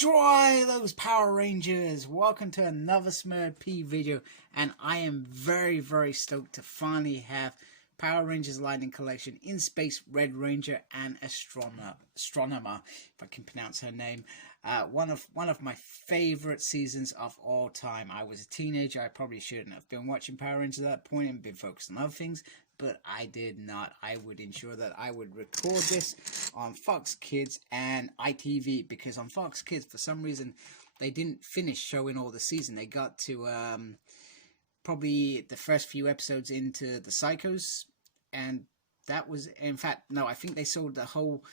Destroy those Power Rangers! Welcome to another Smurd P video, and I am very stoked to finally have Power Rangers Lightning Collection in Space, Red Ranger and Astronema, if I can pronounce her name. One of my favorite seasons of all time. I was a teenager. I probably shouldn't have been watching Power Rangers at that point and been focused on other things, but I did not. I would ensure that I would record this on Fox Kids and ITV, because on Fox Kids, for some reason, they didn't finish showing all the season. They got to probably the first few episodes into the Psychos, and that was, in fact, no, I think they sold the whole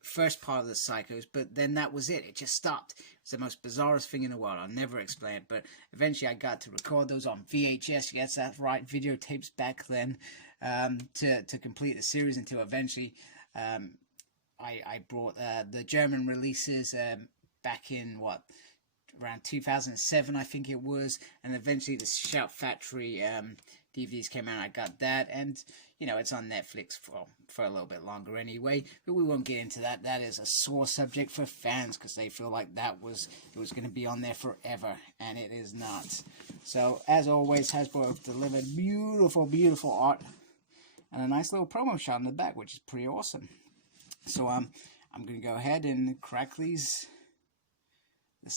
first part of the Psychos, but then that was it. It just stopped. It's the most bizarrest thing in the world. I'll never explain it, but eventually I got to record those on VHS. Yes, that's right, videotapes back then, to complete the series, until eventually I brought the German releases back in, what, around 2007, I think it was, and eventually the Shout Factory DVDs came out. I got that, and you know, it's on Netflix for a little bit longer anyway, but we won't get into that. That is a sore subject for fans, because they feel like it was going to be on there forever, and it is not. So as always, Hasbro have delivered beautiful art and a nice little promo shot in the back, which is pretty awesome. So I'm going to go ahead and crack this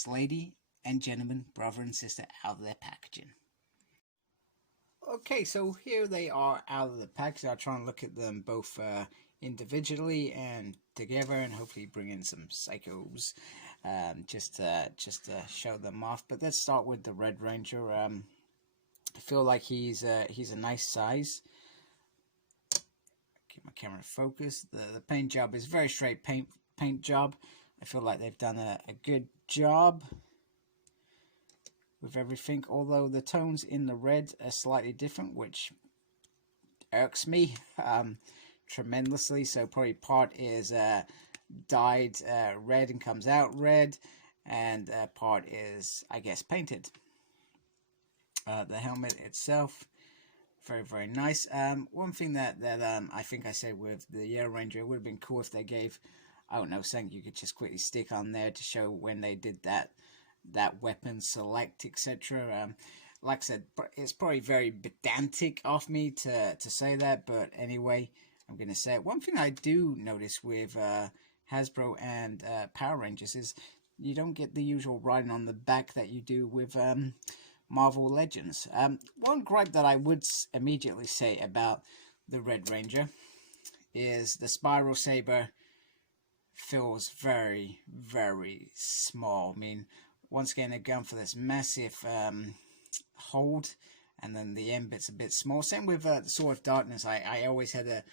lady and gentleman, brother and sister, out of their packaging. Okay, so here they are out of the package. I'll try and look at them both individually and together, and hopefully bring in some Psychos just to show them off. But let's start with the Red Ranger. I feel like he's a nice size. Keep my camera focused. The paint job is very straight paint job. I feel like they've done a good job with everything, although the tones in the red are slightly different, which irks me tremendously. So probably part is dyed red and comes out red, and part is, I guess, painted. The helmet itself, very nice. One thing that I think I said with the Yellow Ranger, it would have been cool if they gave, I don't know, something you could just quickly stick on there to show when they did that weapon select, etc. Like I said, it's probably very pedantic of me to say that, but anyway, I'm going to say it. One thing I do notice with Hasbro and Power Rangers is you don't get the usual writing on the back that you do with Marvel Legends. One gripe that I would immediately say about the Red Ranger is the Spiral Saber feels very small. I mean, once again, they've gone for this massive hold, and then the end bit's a bit small. Same with the Sword of Darkness. I always had a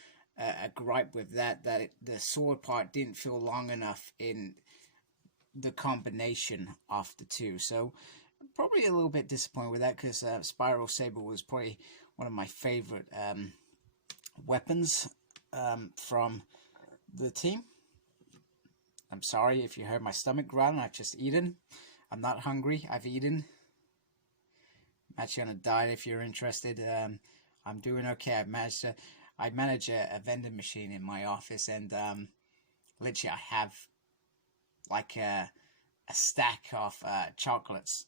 gripe with that the sword part didn't feel long enough in the combination of the two. So probably a little bit disappointed with that, because Spiral Saber was probably one of my favorite weapons from the team. I'm sorry if you heard my stomach growling. I've just eaten. I'm not hungry. I've eaten. I'm actually on a diet if you're interested. I'm doing okay. I manage a vending machine in my office, and literally I have like a stack of chocolates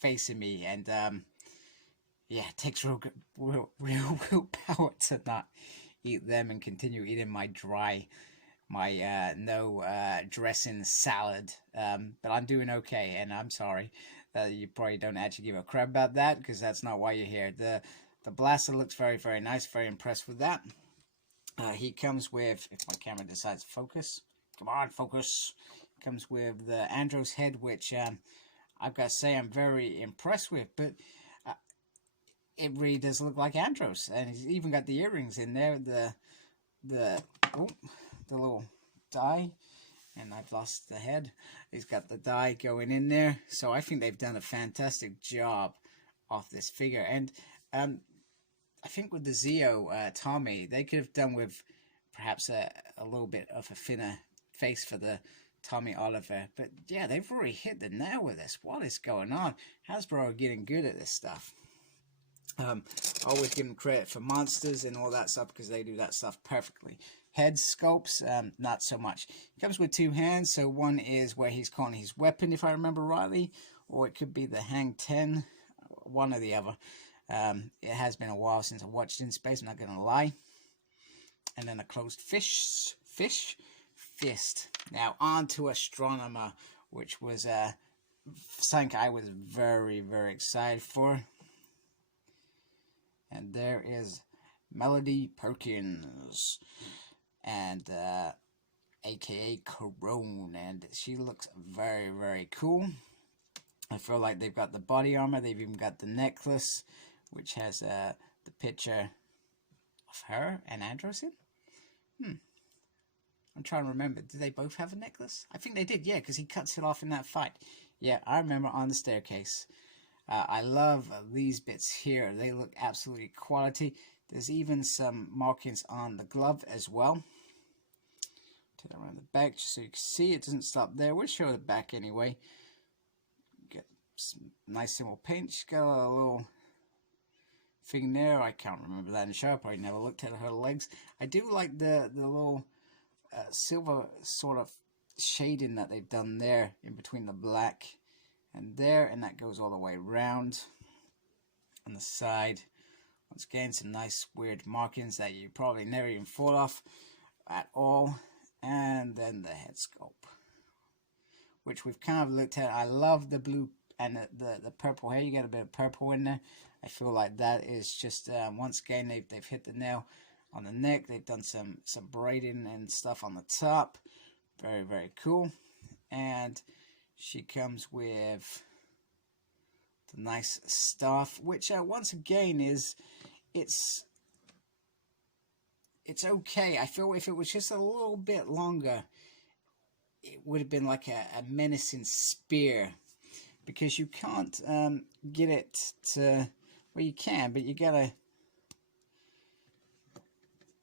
facing me, and yeah, it takes real willpower to not eat them and continue eating my no dressing salad, but I'm doing okay, and I'm sorry that you probably don't actually give a crap about that, because that's not why you're here. The blaster looks very nice. Very impressed with that. He comes with, if my camera decides to focus, come on, focus, comes with the Andros head, which I've got to say I'm very impressed with, but it really does look like Andros, and he's even got the earrings in there, the little die, and I've lost the head. He's got the die going in there, so I think they've done a fantastic job of this figure. And I think with the Zeo Tommy, they could have done with perhaps a little bit of a thinner face for the Tommy Oliver, but yeah, they've already hit the nail with this. What is going on? Hasbro are getting good at this stuff. Always give them credit for monsters and all that stuff, because they do that stuff perfectly. head sculpts, not so much. It comes with 2 hands, so one is where he's calling his weapon, if I remember rightly, or it could be the Hang 10, one or the other. It has been a while since I watched it in space, I'm not going to lie. And then a closed fist. Now on to Astronomer, which was something I was very, very excited for. And there is Melody Perkins, and aka Corone, and she looks very, very cool. I feel like they've got the body armor, they've even got the necklace, which has the picture of her and Andros in. I'm trying to remember, did they both have a necklace? I think they did, yeah, because he cuts it off in that fight. Yeah, I remember on the staircase. I love these bits here. They look absolutely quality. There's even some markings on the glove as well. Turn it around the back just so you can see. It doesn't stop there. We'll show the back anyway. Get some nice simple paint. She's got a little thing there. I can't remember that in the show. I probably never looked at her legs. I do like the little silver sort of shading that they've done there in between the black and there, and that goes all the way around on the side. Once again, some nice weird markings that you probably never even thought of at all. And then the head sculpt, which we've kind of looked at. I love the blue and the purple hair. You get a bit of purple in there. I feel like that is just once again they've hit the nail on the neck. They've done some braiding and stuff on the top. Very, very cool. And she comes with the nice stuff, which once again is it's okay. I feel if it was just a little bit longer, it would have been like a menacing spear, because you can't get it to, well, you can, but you gotta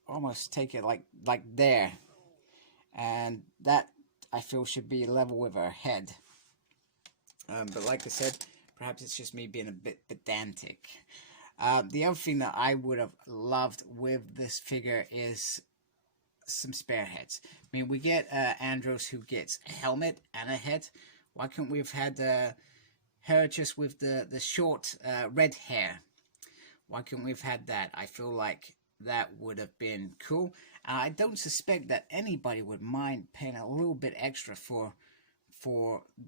almost take it like there, and that I feel should be level with her head. But like I said, perhaps it's just me being a bit pedantic. The other thing that I would have loved with this figure is some spare heads. I mean, we get Andros, who gets a helmet and a head. Why couldn't we have had her just with the short red hair? Why couldn't we have had that? I feel like that would have been cool. I don't suspect that anybody would mind paying a little bit extra for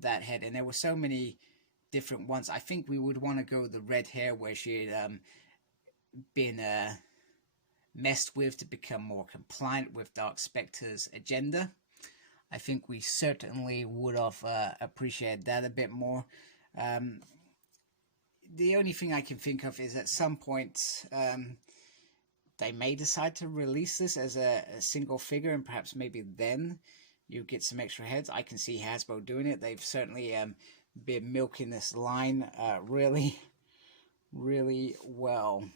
that head. And there were so many different ones. I think we would want to go the red hair, where she had been messed with to become more compliant with Dark Spectre's agenda. I think we certainly would have appreciated that a bit more. The only thing I can think of is at some point they may decide to release this as a single figure, and perhaps maybe then you get some extra heads. I can see Hasbro doing it. They've certainly been milking this line really, really well.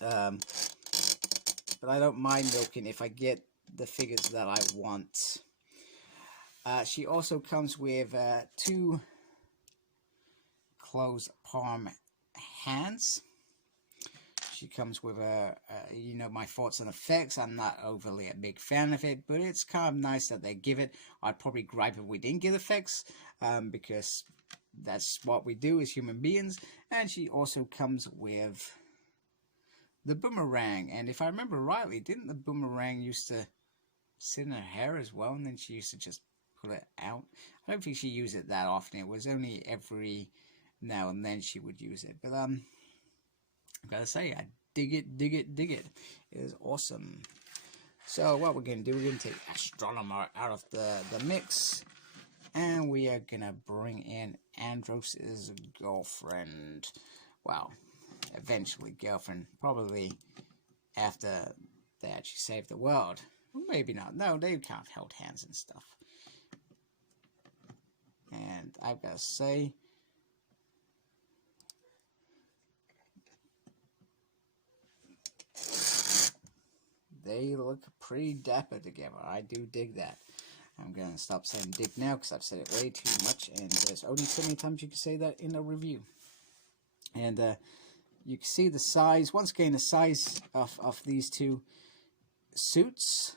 But I don't mind milking if I get the figures that I want. She also comes with 2 closed palm hands. She comes with you know, my thoughts on effects. I'm not overly a big fan of it, but it's kind of nice that they give it. I'd probably gripe if we didn't get effects, because that's what we do as human beings. And she also comes with the boomerang. And if I remember rightly, didn't the boomerang used to sit in her hair as well, and then she used to just pull it out? I don't think she used it that often. It was only every now and then she would use it. But I've got to say, I dig it, dig it, dig it. It is awesome. So what we're going to do, we're going to take Astronomer out of the mix, and we are going to bring in Andros' girlfriend. Well, eventually girlfriend, probably after they actually save the world. Well, maybe not. No, they can't hold hands and stuff. And I've got to say, they look pretty dapper together. I do dig that. I'm going to stop saying dig now, because I've said it way too much, and there's only so many times you can say that in a review. And you can see the size. Once again, the size of these two suits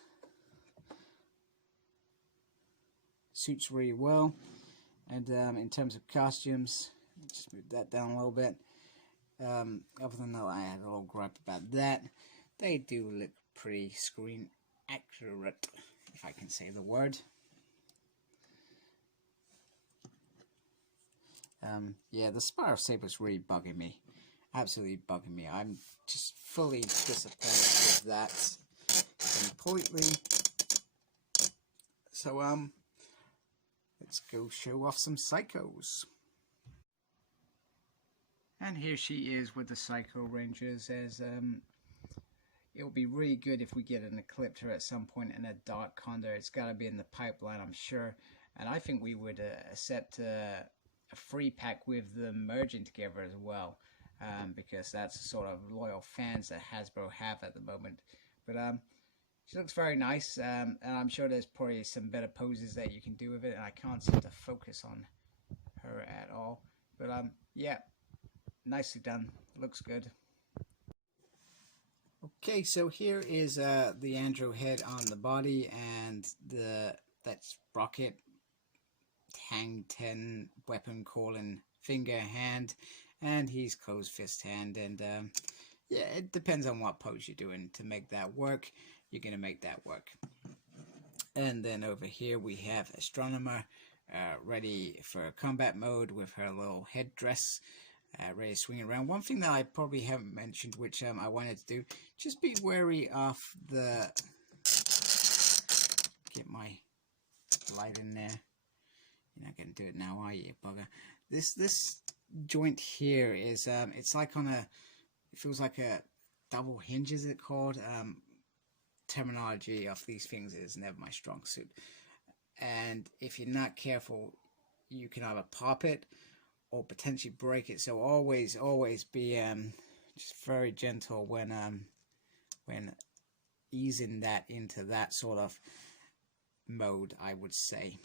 really well. And in terms of costumes, just move that down a little bit. Other than that, I had a little gripe about that. They do look pretty screen accurate, if I can say the word. Yeah, the Spiral Saber's really bugging me. Absolutely bugging me. I'm just fully disappointed with that completely. So, let's go show off some Psychos. And here she is with the Psycho Rangers. As it will be really good if we get an Ecliptor at some point in a Dark Condor. It's got to be in the pipeline, I'm sure. And I think we would accept a free pack with them merging together as well, because that's the sort of loyal fans that Hasbro have at the moment. But she looks very nice, and I'm sure there's probably some better poses that you can do with it, and I can't seem to focus on her at all. But yeah, nicely done. Looks good. Okay, so here is the Andro head on the body, and that's Rocket, Hang 10, weapon calling finger hand, and he's closed fist hand. And yeah, it depends on what pose you're doing to make that work. You're gonna make that work. And then over here we have Astronomer, ready for combat mode with her little headdress, ready to swing around. One thing that I probably haven't mentioned, which I wanted to do, just be wary of the, get my light in there. You're not gonna do it now, are you, bugger? This joint here is it's like on a, it feels like a double hinge, is it called? Terminology of these things is never my strong suit, and if you're not careful, you can either pop it or potentially break it. So always be just very gentle when easing that into that sort of mode, I would say.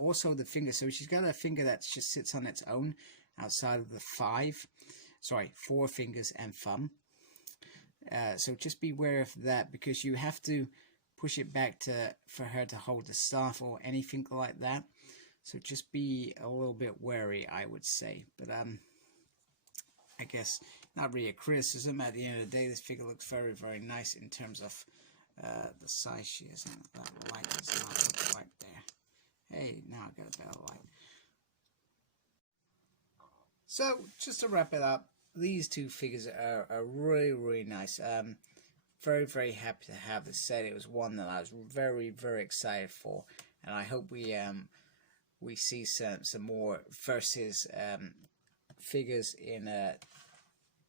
Also the finger, so she's got a finger that just sits on its own outside of the 4 fingers and thumb. So just beware of that, because you have to push it back for her to hold the staff or anything like that. So just be a little bit wary, I would say. But I guess not really a criticism. At the end of the day, this figure looks very, very nice in terms of the size she is. And that light is not quite there. Hey, now I've got a better light. So just to wrap it up, these two figures are really, really nice. Very, very happy to have this set. It was one that I was very, very excited for, and I hope we see some more versus figures in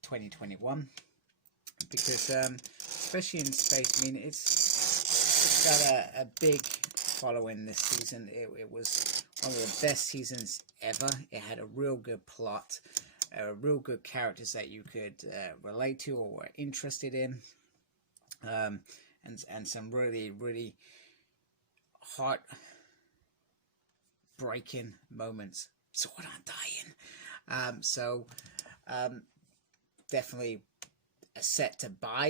2021, because especially in space, I mean, it's got a big following this season. It was one of the best seasons ever. It had a real good plot, real good characters that you could relate to or were interested in, and some really, really heart breaking moments. Sword Undying. So definitely a set to buy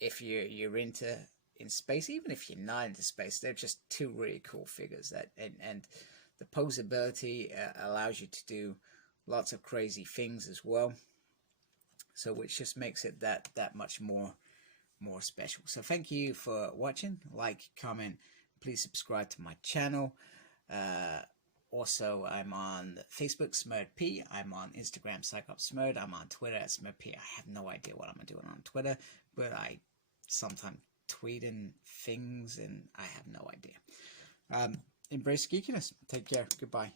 if you're into in space. Even if you're not into space, they're just two really cool figures that and the posability allows you to do lots of crazy things as well, so which just makes it that much more special. So thank you for watching. Like, comment, please subscribe to my channel. Also, I'm on Facebook, SmurredP. I'm on Instagram, PsychopSmurred. I'm on Twitter at SmurredP. I have no idea what I'm doing on Twitter, but I sometimes tweeting things and I have no idea. Embrace geekiness. Take care. Goodbye.